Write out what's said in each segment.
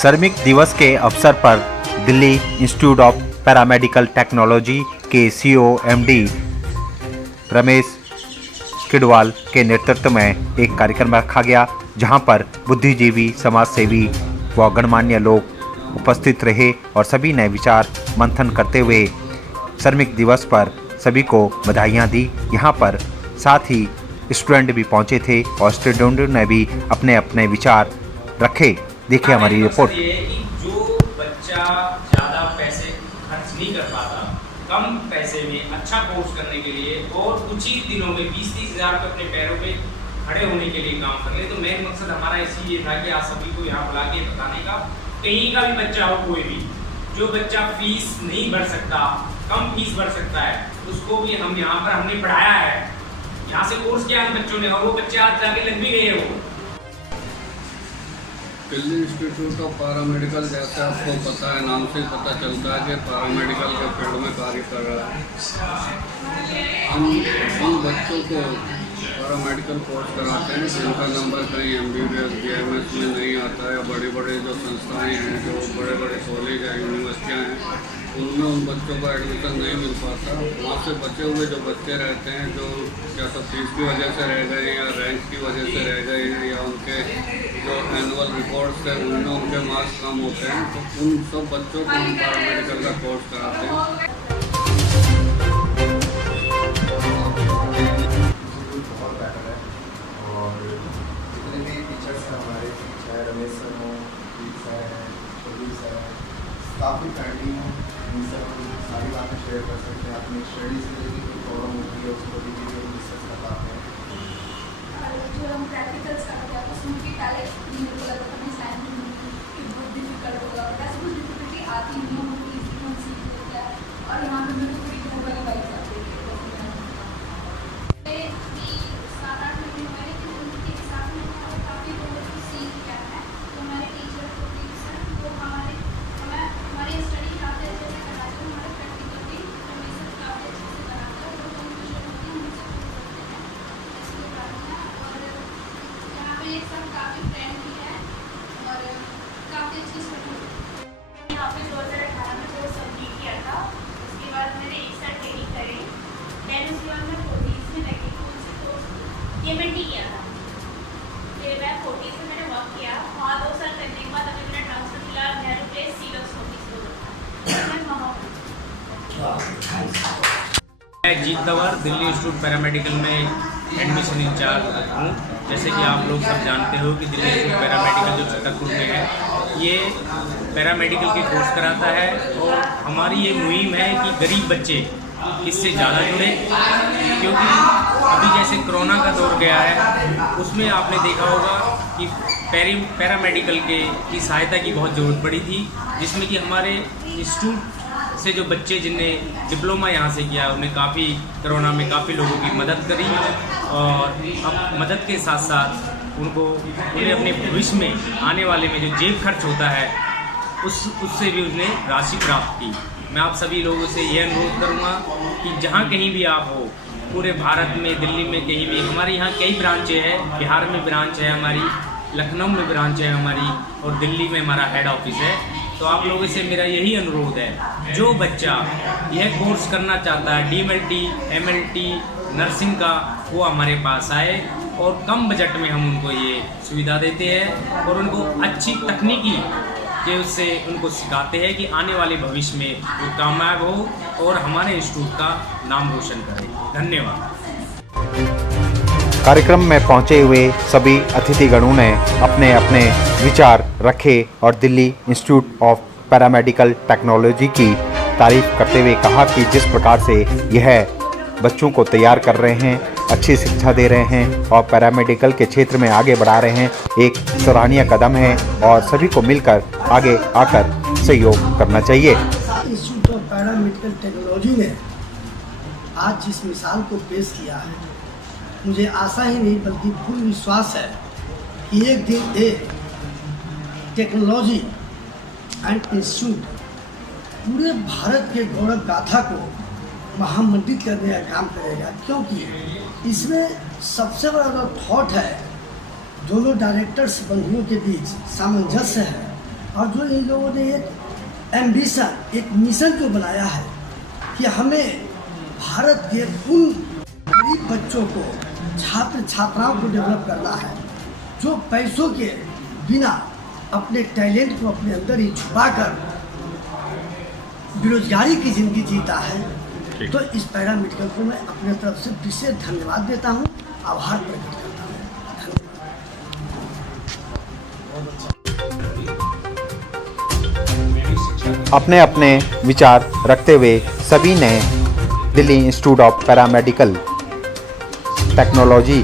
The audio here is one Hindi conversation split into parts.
श्रमिक दिवस के अवसर पर Delhi institute of paramedical technology के सीईओ एमडी रमेश किडवाल के नेतृत्व में एक कार्यक्रम रखा गया, जहां पर बुद्धिजीवी, समाजसेवी व गणमान्य लोग उपस्थित रहे और सभी ने विचार मंथन करते हुए श्रमिक दिवस पर सभी को बधाइयां दी। यहां पर साथ ही स्टूडेंट भी पहुंचे थे और स्टूडेंट ने भी अपने अपने विचार रखे। देखिए हमारी रिपोर्ट। जो बच्चा ज़्यादा पैसे खर्च नहीं कर पाता, कम पैसे में अच्छा कोर्स करने के लिए और कुछ ही दिनों में 20-30 हज़ार रुपये अपने पैरों पे खड़े होने के लिए काम कर ले, तो मेन मकसद हमारा इसी ये था कि आप सभी को यहाँ बुला के बताने का, कहीं का भी बच्चा हो, कोई भी जो बच्चा फीस नहीं भर सकता, कम फीस भर सकता है, उसको भी हम यहाँ पर हमने पढ़ाया है। यहाँ से कोर्स किया है बच्चों ने और वो बच्चे आज जाके लग भी गए हैं। वो दिल्ली इंस्टीट्यूट ऑफ पैरामेडिकल, जैसे आपको पता है, नाम से पता चलता है कि पैरामेडिकल के फील्ड में कार्य कर रहा है। हम उन बच्चों को पैरामेडिकल कोर्स कराते हैं जिनका नंबर कहीं MBBS BMS में नहीं आता है, या बड़ी बड़ी जो संस्थाएं हैं, जो बड़े बड़े कॉलेज हैं, यूनिवर्सिटियाँ हैं, उनमें उन बच्चों को एडमिशन नहीं मिल पाता। वहाँ से बचे हुए जो बच्चे रहते हैं, जो या तो फीस की वजह से रह गए या रैंक की वजह से रह गए हैं, या उनके जो एनुअल रिपोर्ट्स हैं उनमें उनके मार्क्स कम होते हैं, तो उन सब बच्चों को हम पैरामेडिकल का कोर्स कराते हैं। रमेश सर हो, सर है, शबीर सर है, काफ़ी फ्रेंडली हैं, इनसे हम सारी बातें शेयर कर सकते हैं। अपनी स्टडी से लेकर कोई प्रॉब्लम होती है उसको भी डिस्कस कर पाते हैं। जो हम प्रैक्टिकल्स करते हैं उसमें भी पहले मेरे को लगता था मैं साइंस में बहुत डिफिकल्ट होगा, वैसे कुछ डिफिकल्टी आती नहीं है, बहुत ईजी हम सीख लेते हैं। और यहाँ पर मेरे को थोड़ी घर वाली बाइक आती है। काफ़ी फ्रेंडली है और काफ़ी अच्छी स्टडी। यहाँ पे 2018 में कोर्स कंप्लीट किया था, उसके बाद मैंने एक साल ट्रेनिंग करी, देन उसके बाद मैं फोर्टीज में लगी तो उनसे कोर्स KMT किया था। फिर मैं फोर्टीज में मैंने वर्क किया, वहाँ 2 साल करने के बाद अभी मेरा ट्रांसफर मिला नेहरू प्लेस सीलॉक्स ऑफिस को। मैं वहाँ मैं जीत तंवर दिल्ली इंस्टीट्यूट पैरामेडिकल में एडमिशन इंचार्ज हूँ। जैसे कि आप लोग सब जानते हो कि दिल्ली इंस्टीट्यूट पैरामेडिकल जो छतरपुर में है, ये पैरामेडिकल के कोर्स कराता है और हमारी ये मुहिम है कि गरीब बच्चे इससे ज़्यादा जुड़े, क्योंकि अभी जैसे कोरोना का दौर गया है, उसमें आपने देखा होगा कि पैरामेडिकल की सहायता की बहुत ज़रूरत पड़ी थी, जिसमें कि हमारे इंस्टीट्यूट से जो बच्चे जिनने डिप्लोमा यहाँ से किया, उन्हें काफ़ी कोरोना में काफ़ी लोगों की मदद करी और अब मदद के साथ साथ उन्हें अपने भविष्य में आने वाले में जो जेब खर्च होता है उससे भी उन्हें राशि प्राप्त की। मैं आप सभी लोगों से यह अनुरोध करूँगा कि जहाँ कहीं भी आप हो, पूरे भारत में, दिल्ली में, कहीं भी, हमारे यहाँ कई ब्रांचें हैं, बिहार में ब्रांच है हमारी, लखनऊ में ब्रांच है हमारी और दिल्ली में हमारा हेड ऑफिस है। तो आप लोगों से मेरा यही अनुरोध है, जो बच्चा यह कोर्स करना चाहता है DMLT, MLT, नर्सिंग का, वो हमारे पास आए और कम बजट में हम उनको ये सुविधा देते हैं और उनको अच्छी तकनीकी के उससे उनको सिखाते हैं कि आने वाले भविष्य में वो कामयाब हो और हमारे इंस्टीट्यूट का नाम रोशन करे। धन्यवाद। कार्यक्रम में पहुंचे हुए सभी अतिथिगणों ने अपने अपने विचार रखे और Delhi institute of paramedical technology की तारीफ करते हुए कहा कि जिस प्रकार से यह बच्चों को तैयार कर रहे हैं, अच्छी शिक्षा दे रहे हैं और पैरामेडिकल के क्षेत्र में आगे बढ़ा रहे हैं, एक सराहनीय कदम है और सभी को मिलकर आगे आकर सहयोग करना चाहिए। इंस्टीट्यूट ऑफ पैरामेडिकल टेक्नोलॉजी ने आज जिस मिसाल को पेश किया है, मुझे आशा ही नहीं बल्कि पूर्ण विश्वास है कि एक दिन एक टेक्नोलॉजी एंड इंस्टीट्यूट पूरे भारत के गौरव गाथा को महामंडित करने का काम करेगा, क्योंकि इसमें सबसे बड़ा जो थॉट है, दोनों डायरेक्टर्स बंधुओं के बीच सामंजस्य है और जो इन लोगों ने एक एम्बिशन, एक मिशन जो बनाया है कि हमें भारत के उन गरीब बच्चों को, छात्र छात्राओं को डेवलप करना है जो पैसों के बिना अपने टैलेंट को अपने अंदर ही छुपाकर बेरोजगारी की जिंदगी जीता है। तो इस पैरामेडिकल को मैं अपने तरफ से विशेष धन्यवाद देता हूँ, आभार प्रकट करता हूँ। अपने अपने विचार रखते हुए सभी ने Delhi institute of paramedical technology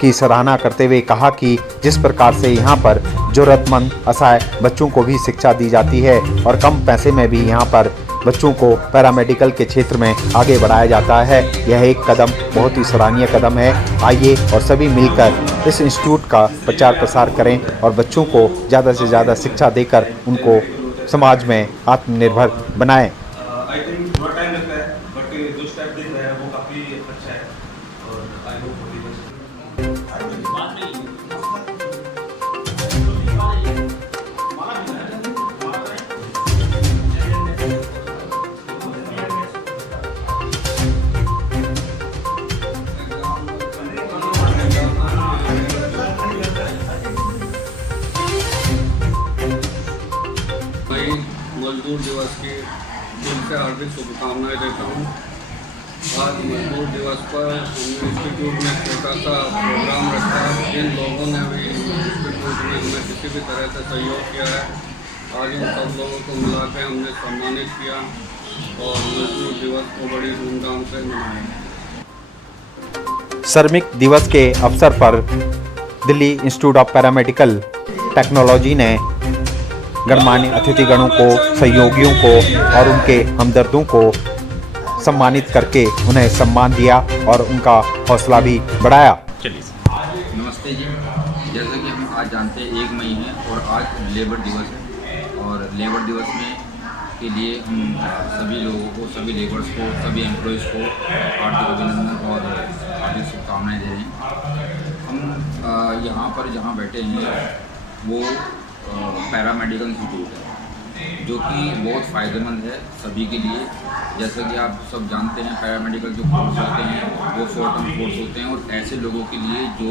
की सराहना करते हुए कहा कि जिस प्रकार से यहाँ पर ज़रूरतमंद असहाय बच्चों को भी शिक्षा दी जाती है और कम पैसे में भी यहाँ पर बच्चों को पैरामेडिकल के क्षेत्र में आगे बढ़ाया जाता है, यह एक कदम, बहुत ही सराहनीय कदम है। आइए और सभी मिलकर इस इंस्टीट्यूट का प्रचार प्रसार करें और बच्चों को ज़्यादा से ज़्यादा शिक्षा देकर उनको समाज में आत्मनिर्भर बनाएं। आई थिंक थोड़ा टाइम लगता है बट जो स्टेप दिख रहा है वो काफ़ी अच्छा है और आई होप मजदूर दिवस की दिल से हार्दिक शुभकामनाएं देता हूँ। आज मजदूर दिवस पर हमने इंस्टीट्यूट में छोटा सा प्रोग्राम रखा है। जिन लोगों ने भी इंस्टीट्यूट में हमें किसी भी तरह से सहयोग किया है, आज उन सब लोगों को मिला के हमने सम्मानित किया और मजदूर दिवस को बड़ी धूमधाम से मनाया। श्रमिक दिवस के अवसर पर Delhi institute of paramedical technology ने गणमान्य अतिथिगणों को, सहयोगियों को और उनके हमदर्दों को सम्मानित करके उन्हें सम्मान दिया और उनका हौसला भी बढ़ाया। नमस्ते जी, जैसा कि हम आज जानते हैं 1 मई है और आज लेबर दिवस है और लेबर दिवस में के लिए हम सभी लोगों को, सभी लेबर्स को, सभी एम्प्लॉयज़ को हार्दिक अभिनंदन और हार्दिक शुभकामनाएं दे रहे हैं। हम यहाँ पर जहाँ बैठे हैं वो पैरामेडिकल इंस्टीट्यूट है जो कि बहुत फ़ायदेमंद है सभी के लिए। जैसा कि आप सब जानते हैं पैरामेडिकल जो कोर्स होते हैं वो शॉर्ट टर्म कोर्स होते हैं और ऐसे लोगों के लिए जो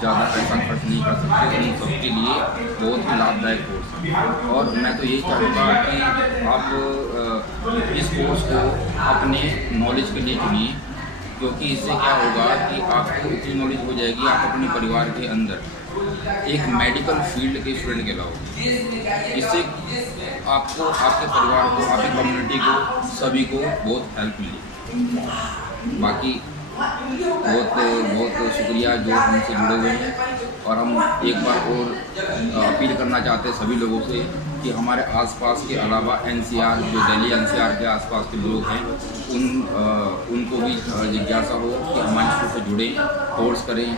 ज़्यादा पैसा खर्च नहीं कर सकते उन सबके लिए बहुत ही लाभदायक कोर्स है। और मैं तो यही चाहूँगा कि आप इस कोर्स को अपने नॉलेज के लिए चुनिए, क्योंकि इससे क्या होगा कि आपको इतनी नॉलेज हो जाएगी आप अपने परिवार के अंदर एक मेडिकल फील्ड के स्टूडेंट कहलाओगे। इससे आपको, आपके परिवार को, आपकी कम्युनिटी को, सभी को बहुत हेल्प मिलेगी। बाकी बहुत शुक्रिया जो हमसे जुड़े हुए हैं और हम एक बार और अपील करना चाहते हैं सभी लोगों से कि हमारे आसपास के अलावा NCR, जो दिल्ली NCR के आसपास के लोग हैं उनको भी जिज्ञासा हो कि हमारे इंस्टीट्यूट से जुड़ें, कोर्स करें,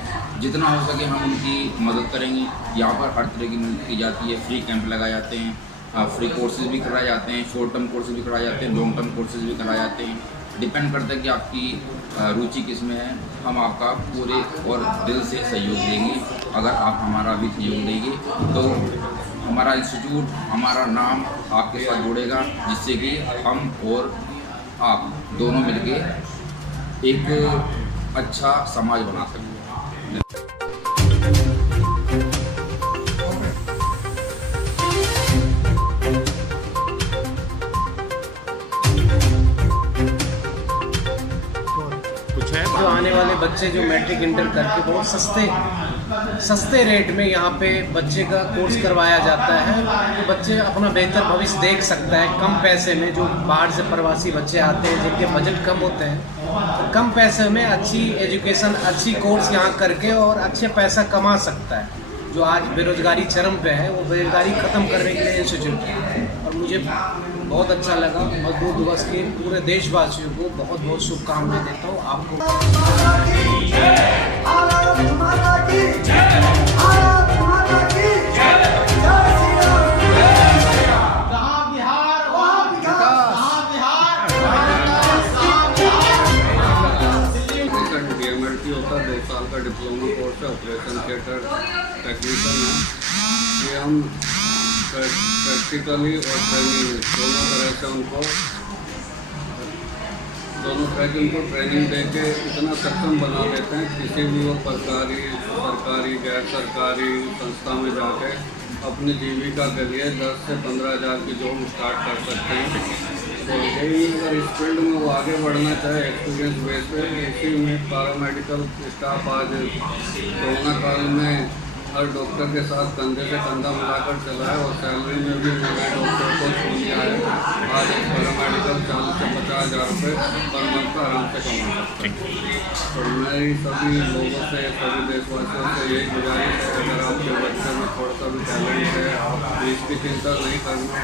जितना हो सके हम उनकी मदद करेंगे। यहाँ पर हर तरह की मदद की जाती है, फ्री कैंप लगाए जाते हैं, फ्री कोर्सेज भी कराए जाते हैं, शॉर्ट टर्म कोर्सेज भी कराए जाते हैं, लॉन्ग टर्म कोर्सेज भी कराए जाते हैं। डिपेंड करता है कि आपकी रुचि किस में है। हम आपका पूरे और दिल से सहयोग देंगे। अगर आप हमारा भी सहयोग देंगे तो हमारा इंस्टीट्यूट, हमारा नाम आपके साथ जुड़ेगा, जिससे कि हम और आप दोनों मिलके एक अच्छा समाज बना सकें। जो आने वाले बच्चे जो मैट्रिक इंटर करके बहुत सस्ते रेट में यहाँ पे बच्चे का कोर्स करवाया जाता है, तो बच्चे अपना बेहतर भविष्य देख सकता है कम पैसे में। जो बाहर से प्रवासी बच्चे आते हैं जिनके बजट कम होते हैं, तो कम पैसे में अच्छी एजुकेशन, अच्छी कोर्स यहाँ करके और अच्छे पैसा कमा सकता है। जो आज बेरोजगारी चरम पे है वो बेरोजगारी ख़त्म करने के लिए इंस्टीट्यूट है। और मुझे बहुत अच्छा लगा। मजदूर दिवस के पूरे देशवासियों को बहुत बहुत शुभकामनाएं देता हूँ। आपको DMLT होता है, 2 साल का डिप्लोमा कोर्स है, ऑपरेशन थिएटर टेक्नीशियन है। ये हम प्रैक्टिकली और ट्रेनिंग दोनों तरह से उनको दोनों तरह की उनको ट्रेनिंग देके इतना सक्षम बना देते हैं किसी भी वो सरकारी गैर सरकारी संस्था में जाके अपनी जीविका के लिए 10 से 15 हज़ार की जॉब स्टार्ट कर सकते हैं। तो यही अगर इस फील्ड में वो आगे बढ़ना चाहे एक्सपीरियंस बेस पे, इसी में पैरामेडिकल स्टाफ आज कोरोना काल में हर डॉक्टर के साथ कंधे से कंधा मिलाकर चला है और सैलरी में भी मैंने डॉक्टर को छू लिया है। आज एक पैरामेडिकल 40 से 50 हज़ार रुपये पर मंथ का आराम से कमा सकता है। तो मेरी सभी लोगों से, सभी देशवासियों से यही गुजारिश है, अगर आपके बच्चे में थोड़ा सा भी टैलेंट है, आप फीस की चिंता नहीं करना,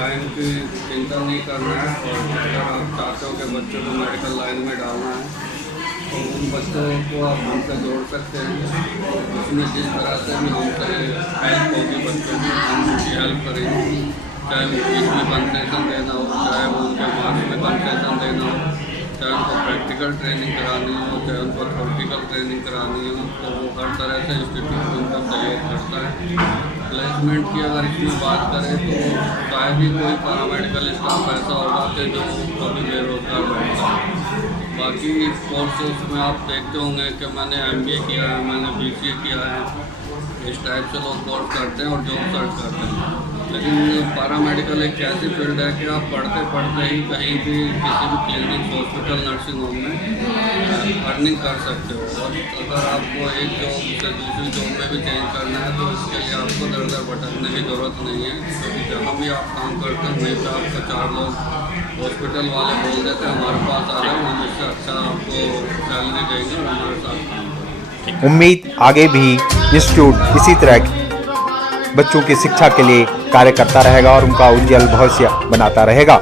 टाइम की चिंता नहीं करना है, और अगर आप चाहते हो कि बच्चे को मेडिकल लाइन में डालना है तो उन बच्चों को आप हमसे जोड़ सकते हैं। उसमें जिस तरह से भी हमसे हेल्प होगी बच्चों की, हम उनकी हेल्प करेंगे, चाहे वो फीस में कंसेशन देना हो, चाहे वो उनके मार्क्स में कंसेशन देना हो, चाहे उनको प्रैक्टिकल ट्रेनिंग करानी हो, चाहे उनको थ्योरेटिकल ट्रेनिंग करानी हो, तो वो हर तरह से इंस्टीट्यूट उनको सहयोग करता है। प्लेसमेंट की अगर इसमें बात करें तो शायद ही कोई पैरामेडिकल स्टाफ ऐसा होगा कि जो कभी बेरोजगार बैठता है। बाकी कोर्सेस में आप देखते होंगे कि मैंने MBA किया है, मैंने BCA किया है, इस टाइप से लोग कोर्स करते हैं और जॉब सर्च करते हैं। लेकिन पैरामेडिकल एक ऐसी फील्ड है कि आप पढ़ते पढ़ते ही कहीं भी किसी भी क्लिनिक, हॉस्पिटल, नर्सिंग होम में अर्निंग कर सकते हो। और अगर आपको एक जॉब से दूसरी जॉब में भी चेंज करना है तो इसके लिए आपको दर दर भटकने की ज़रूरत नहीं है, क्योंकि जहाँ भी आप काम करते हैं वहीं पर आपको 4 लोग हॉस्पिटल वाले बोल देते हैं हमारे पास आ जाओ, हम इससे अच्छा आपको सैलरी देंगे और हमारे साथ काम करें। उम्मीद आगे भी इंस्टीट्यूट इसी तरह बच्चों की शिक्षा के लिए कार्य करता रहेगा और उनका उज्जवल भविष्य बनाता रहेगा।